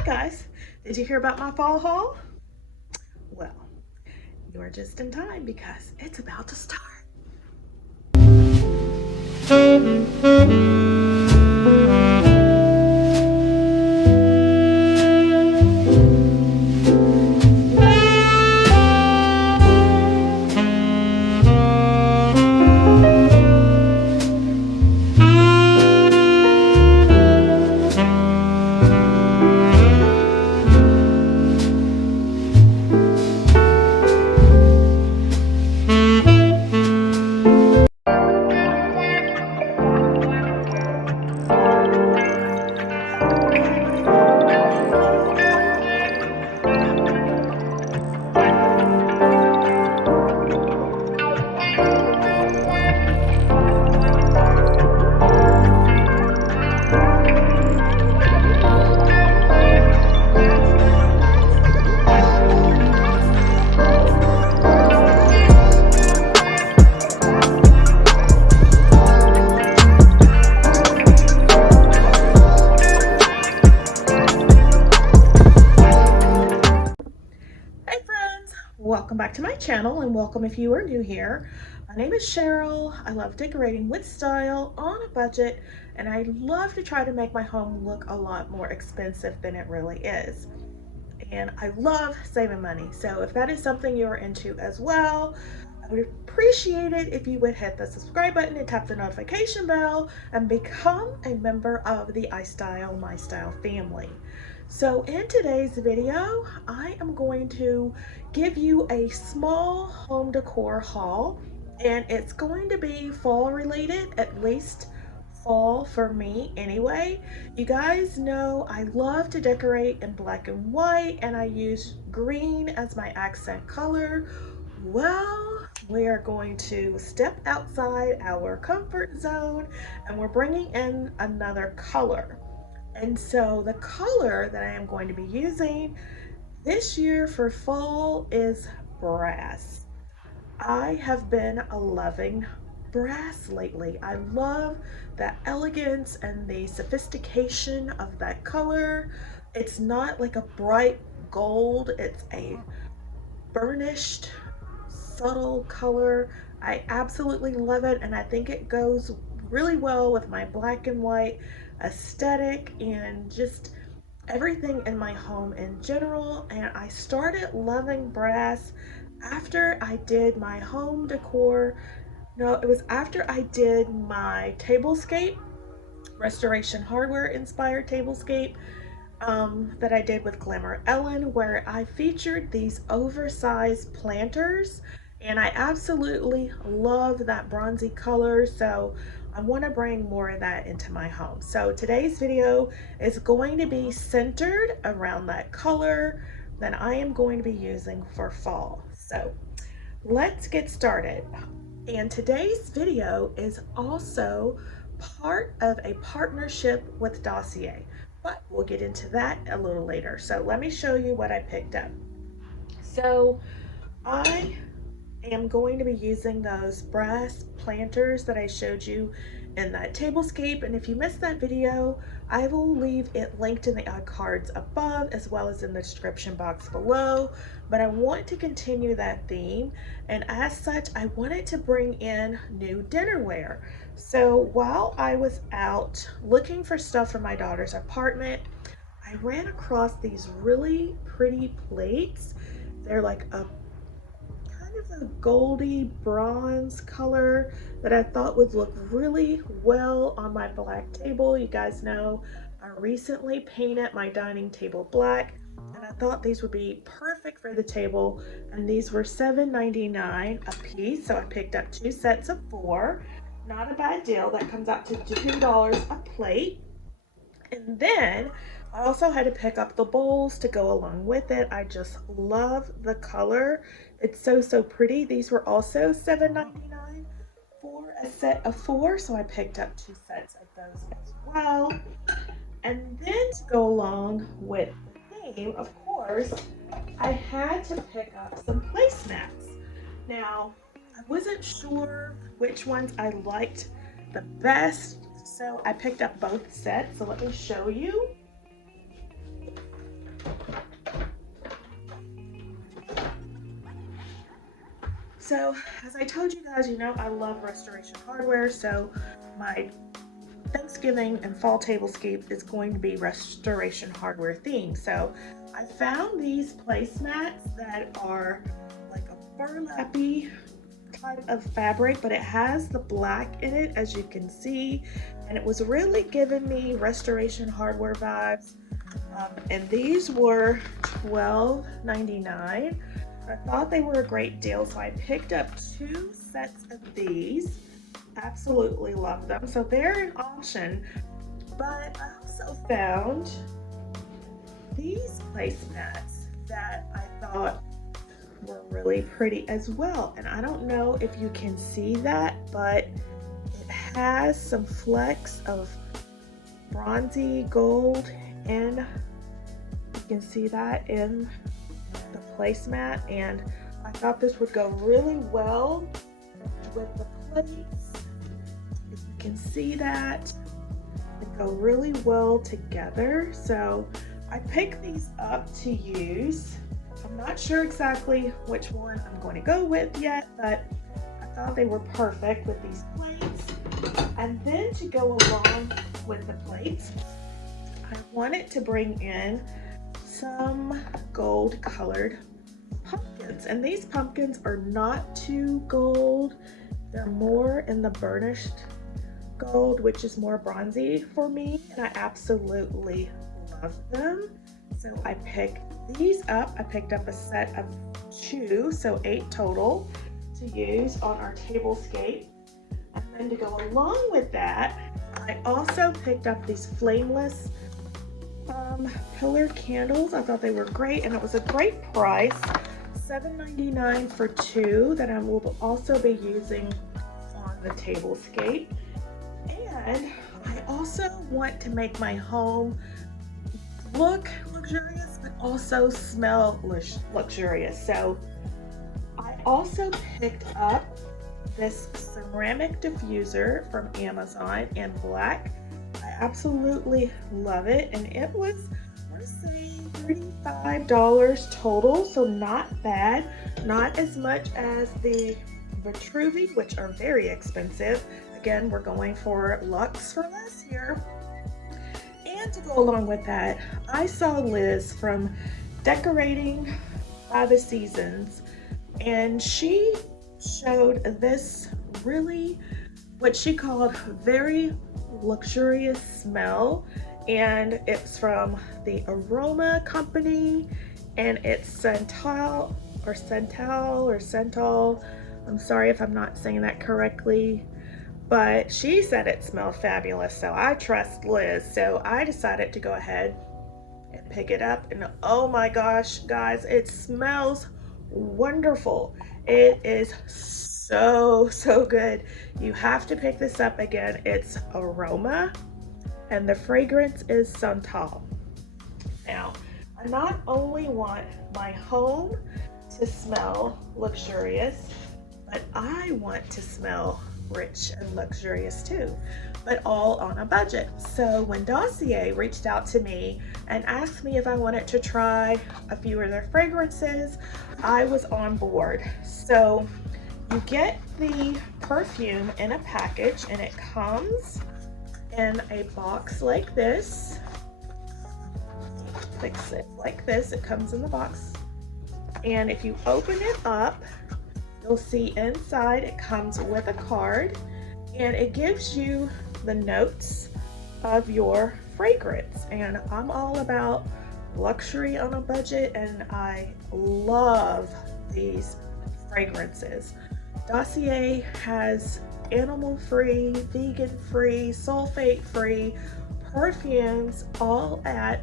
Hi guys, did you hear about my fall haul? Well, you're just in time because it's about to start. Hey friends, welcome back to my channel and welcome if you are new here. My name is Cheryl. I love decorating with style on a budget and I love to try to make my home look a lot more expensive than it really is. And I love saving money. So if that is something you're into as well, I would appreciate it if you would hit the subscribe button and tap the notification bell and become a member of the iStylEMYSTYLE family. So in today's video, I am going to give you a small home decor haul, and it's going to be fall related, at least fall for me anyway. You guys know I love to decorate in black and white, and I use green as my accent color. Well, we are going to step outside our comfort zone and we're bringing in another color. And so the color that I am going to be using this year for fall is brass. I have been loving brass lately. I love the elegance and the sophistication of that color. It's not like a bright gold, it's a burnished, subtle color. I absolutely love it, and I think it goes really well with my black and white aesthetic and just everything in my home in general. And I started loving brass after I did my home decor. No, it was after I did my Tablescape, Restoration Hardware inspired Tablescape, that I did with Glamour Ellen, where I featured these oversized planters, and I absolutely love that bronzy color, so I want to bring more of that into my home. So today's video is going to be centered around that color that I am going to be using for fall. So let's get started. And today's video is also part of a partnership with Dossier, but we'll get into that a little later. So let me show you what I picked up. So I am going to be using those brass planters that I showed you in that Tablescape, and if you missed that video, I will leave it linked in the cards above as well as in the description box below. But I want to continue that theme, and as such I wanted to bring in new dinnerware. So while I was out looking for stuff for my daughter's apartment, I ran across these really pretty plates. They're like a kind of a goldy bronze color that I thought would look really well on my black table. You guys know I recently painted my dining table black, and I thought these would be perfect for the table, and these were $7.99 a piece, so I picked up 2 sets of 4. Not a bad deal. That comes out to $2 a plate. And then I also had to pick up the bowls to go along with it. I just love the color. It's so pretty. These were also $7.99 for a set of 4, so I picked up 2 sets of those as well. And then to go along with the theme, of course, I had to pick up some placemats. Now, I wasn't sure which ones I liked the best, so I picked up both sets. So let me show you. So as I told you guys, you know I love restoration hardware, so my Thanksgiving and fall tablescape is going to be restoration hardware themed. So I found these placemats that are like a burlappy type of fabric, but it has the black in it, as you can see, and it was really giving me restoration hardware vibes. And these were $12.99. I thought they were a great deal, so I picked up 2 sets of these. Absolutely love them. So they're an option, but I also found these placemats that I thought were really pretty as well. And I don't know if you can see that, but it has some flecks of bronzy gold, and you can see that in the placemat, and I thought this would go really well with the plates. If you can see that, they go really well together. So I picked these up to use. I'm not sure exactly which one I'm going to go with yet, but I thought they were perfect with these plates. And then to go along with the plates, I wanted to bring in some gold colored pumpkins. And these pumpkins are not too gold. They're more in the burnished gold, which is more bronzy for me. And I absolutely love them. So I picked these up. I picked up a set of 2, so 8 total to use on our tablescape. And then to go along with that, I also picked up these flameless pillar candles. I thought they were great, and it was a great price, $7.99 for 2 that I will also be using on the tablescape. And I also want to make my home look luxurious but also smell luxurious. So I also picked up this ceramic diffuser from Amazon in black. I absolutely love it, and it was, I want to say, $35 total, so not bad. Not as much as the Vitruvi, which are very expensive. Again, we're going for luxe for less here. And to go along with that, I saw Liz from Decorating by the Seasons, and she showed this really, what she called, very luxurious smell, and it's from the Aroma Company, and it's Cental. I'm sorry if I'm not saying that correctly, but she said it smelled fabulous, so I trust Liz. So I decided to go ahead and pick it up, and oh my gosh, guys, it smells wonderful. It is so good. You have to pick this up. Again, it's Aroma, and the fragrance is Santal. Now, I not only want my home to smell luxurious, but I want to smell rich and luxurious too, but all on a budget. So when Dossier reached out to me and asked me if I wanted to try a few of their fragrances, I was on board. So you get the perfume in a package, and it comes in a box like this. Fix it like this. It comes in the box, and if you open it up, you'll see inside it comes with a card, and it gives you the notes of your fragrance. And I'm all about luxury on a budget, and I love these fragrances. Dossier has animal-free, vegan-free, sulfate-free perfumes, all at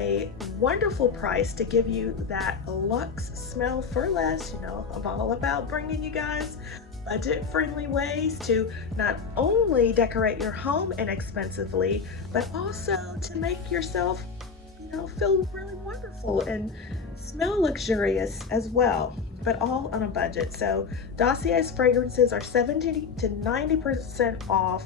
a wonderful price to give you that luxe smell for less. You know, I'm all about bringing you guys budget-friendly ways to not only decorate your home inexpensively, but also to make yourself, you know, feel really wonderful and smell luxurious as well, but all on a budget. So Dossier's fragrances are 70 to 90% off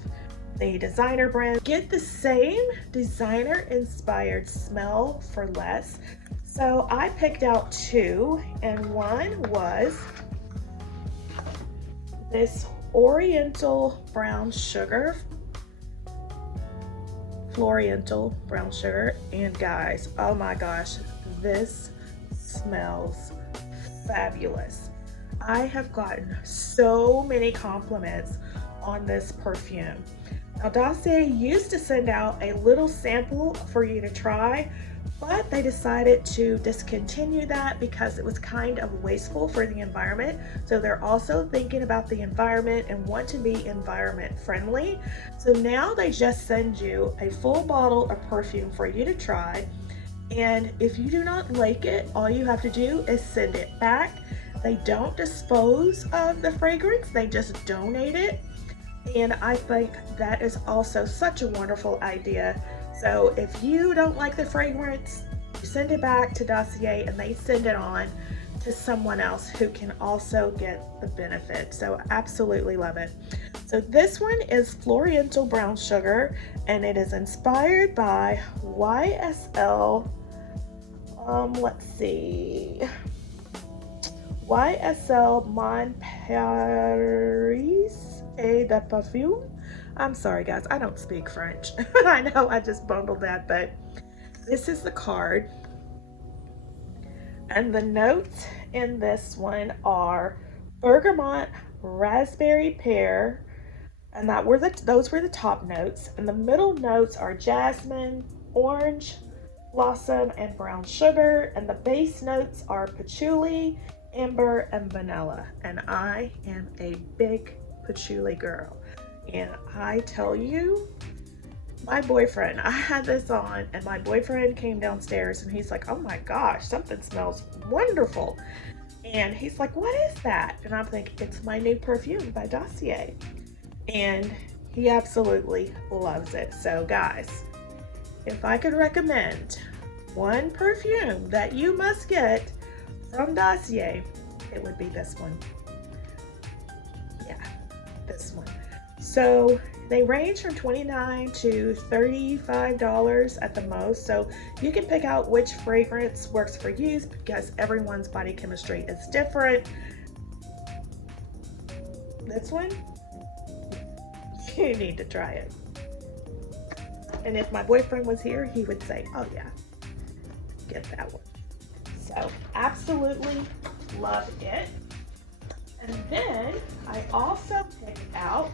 the designer brand. Get the same designer inspired smell for less. So I picked out 2, and one was this Oriental brown sugar, Floriental brown sugar. And guys, oh my gosh, this smells fabulous. I have gotten so many compliments on this perfume. Now Dossier used to send out a little sample for you to try, but they decided to discontinue that because it was kind of wasteful for the environment. So they're also thinking about the environment and want to be environment friendly. So now they just send you a full bottle of perfume for you to try. And if you do not like it, all you have to do is send it back. They don't dispose of the fragrance, they just donate it. And I think that is also such a wonderful idea. So if you don't like the fragrance, you send it back to Dossier and they send it on to someone else who can also get the benefit. So absolutely love it. So this one is Floriental Brown Sugar, and it is inspired by YSL, let's see, YSL Mon Paris et de Perfume. I'm sorry guys, I don't speak French. I know I just bundled that, but this is the card. And the notes in this one are bergamot, raspberry pear, and those were the top notes. And the middle notes are jasmine, orange blossom, and brown sugar. And the base notes are patchouli, amber, and vanilla. And I am a big patchouli girl. And I tell you, my boyfriend, I had this on and my boyfriend came downstairs and he's like, oh my gosh, something smells wonderful. And he's like, what is that? And I'm thinking, it's my new perfume by Dossier. And he absolutely loves it. So guys, if I could recommend one perfume that you must get from Dossier, it would be this one. Yeah, this one. So they range from $29 to $35 at the most. So you can pick out which fragrance works for you because everyone's body chemistry is different. This one, you need to try it. And if my boyfriend was here, he would say, oh yeah, get that one. So absolutely love it. And then I also picked out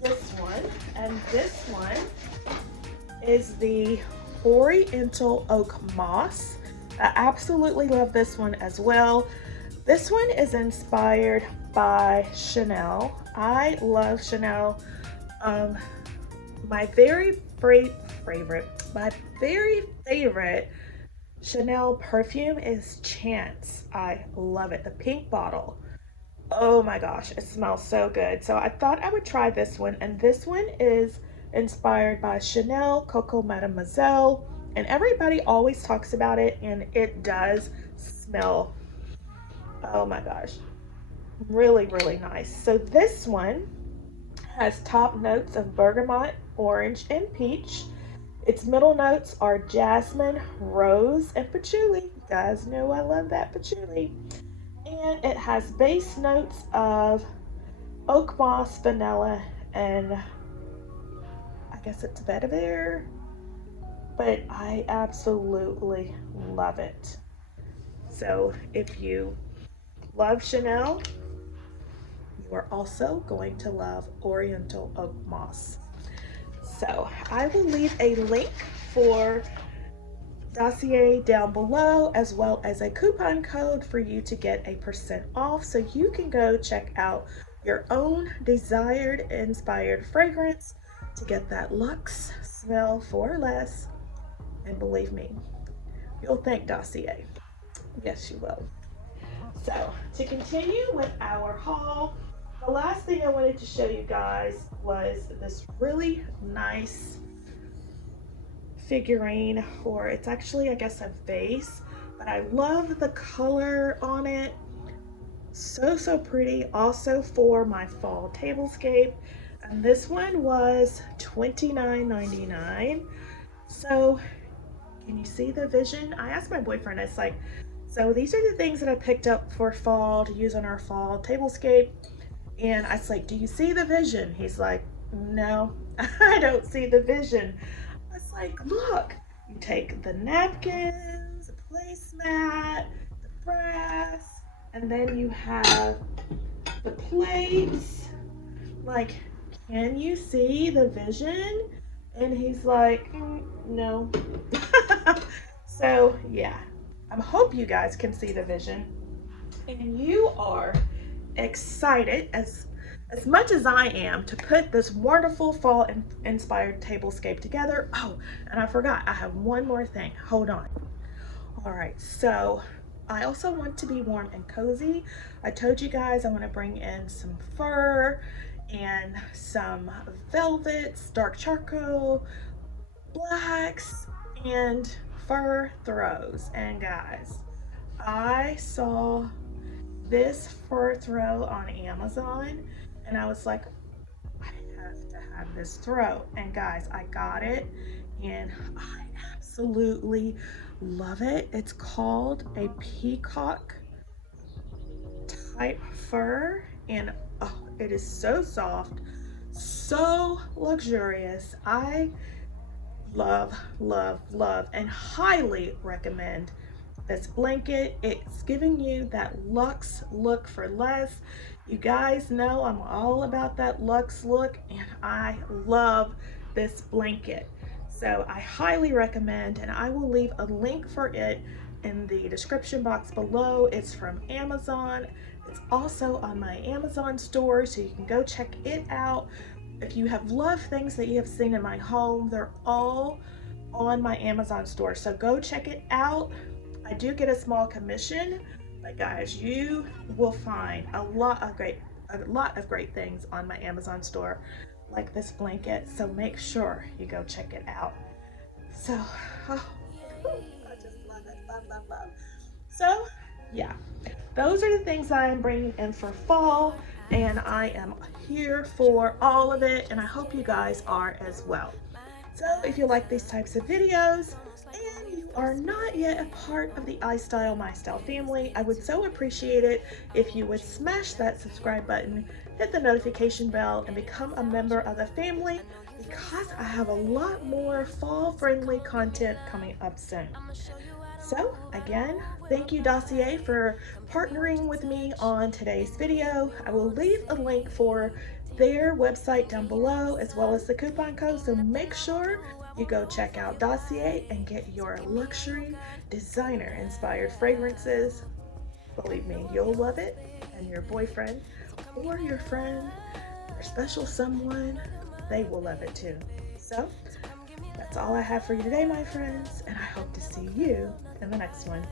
this one, and this one is the Oriental Oak Moss. I absolutely love this one as well. This one is inspired by Chanel. I love Chanel. My very favorite Chanel perfume is Chance. I love it. The pink bottle. Oh my gosh, it smells so good. So I thought I would try this one, and this one is inspired by Chanel Coco Mademoiselle, and everybody always talks about it, and it does smell, oh my gosh, really, really nice. So this one has top notes of bergamot, orange, and peach. Its middle notes are jasmine, rose, and patchouli. You guys know I love that patchouli. And it has base notes of oak moss, vanilla, and I guess it's vetiver, but I absolutely love it. So if you love Chanel, you are also going to love Oriental Oak Moss. So I will leave a link for Dossier down below, as well as a coupon code for you to get a % off, so you can go check out your own desired inspired fragrance to get that luxe smell for less. And believe me, you'll thank Dossier. Yes, you will. So to continue with our haul, the last thing I wanted to show you guys was this really nice figurine, or it's actually, I guess, a vase, but I love the color on it. So pretty. Also for my fall tablescape, and this one was $29.99. So can you see the vision? I asked my boyfriend, it's like, So these are the things that I picked up for fall to use on our fall tablescape. And I was like, do you see the vision? He's like, no, I don't see the vision. I was like, look, you take the napkins, the placemat, the brass, and then you have the plates. Like, can you see the vision? And he's like, no. So yeah, I hope you guys can see the vision and you are excited as much as I am to put this wonderful fall inspired tablescape together. Oh, and I forgot, I have one more thing. Hold on. All right, so I also want to be warm and cozy. I told you guys I want to bring in some fur and some velvets, dark charcoal, blacks, and fur throws. And guys, I saw this fur throw on Amazon and I was like, I have to have this throw. And guys, I got it and I absolutely love it. It's called a peacock type fur and oh, it is so soft, so luxurious. I love, love, love, and highly recommend this blanket. It's giving you that luxe look for less. You guys know I'm all about that luxe look and I love this blanket. So I highly recommend, and I will leave a link for it in the description box below. It's from Amazon. It's also on my Amazon store, so you can go check it out. If you have loved things that you have seen in my home, they're all on my Amazon store. So go check it out. I do get a small commission, but guys, you will find a lot of great things on my Amazon store, like this blanket. So make sure you go check it out. So, oh, I just love it, love, love, love. So, yeah, those are the things I am bringing in for fall, and I am here for all of it, and I hope you guys are as well. So if you like these types of videos and you are not yet a part of the iStyle family, I would so appreciate it if you would smash that subscribe button, hit the notification bell, and become a member of the family, because I have a lot more fall friendly content coming up soon. So again, thank you Dossier for partnering with me on today's video. I will leave a link for their website down below as well as the coupon code, so make sure you go check out Dossier and get your luxury designer inspired fragrances. Believe me, you'll love it, and your boyfriend or your friend or special someone, they will love it too. So that's all I have for you today, my friends, and I hope to see you in the next one.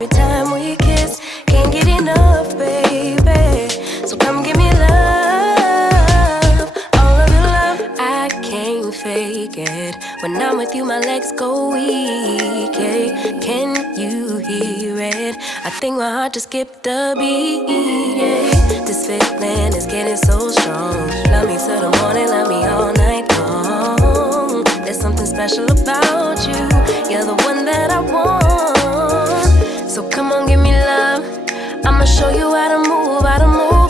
Every time we kiss, can't get enough, baby. So come give me love, all of your love. I can't fake it. When I'm with you, my legs go weak. Yeah. Can you hear it? I think my heart just skipped a beat. Yeah. This feeling is getting so strong. Love me till the morning, love me all night long. There's something special about you. You're the one that I want. So come on, give me love. I'ma show you how to move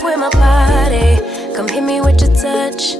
with my body. Come hit me with your touch.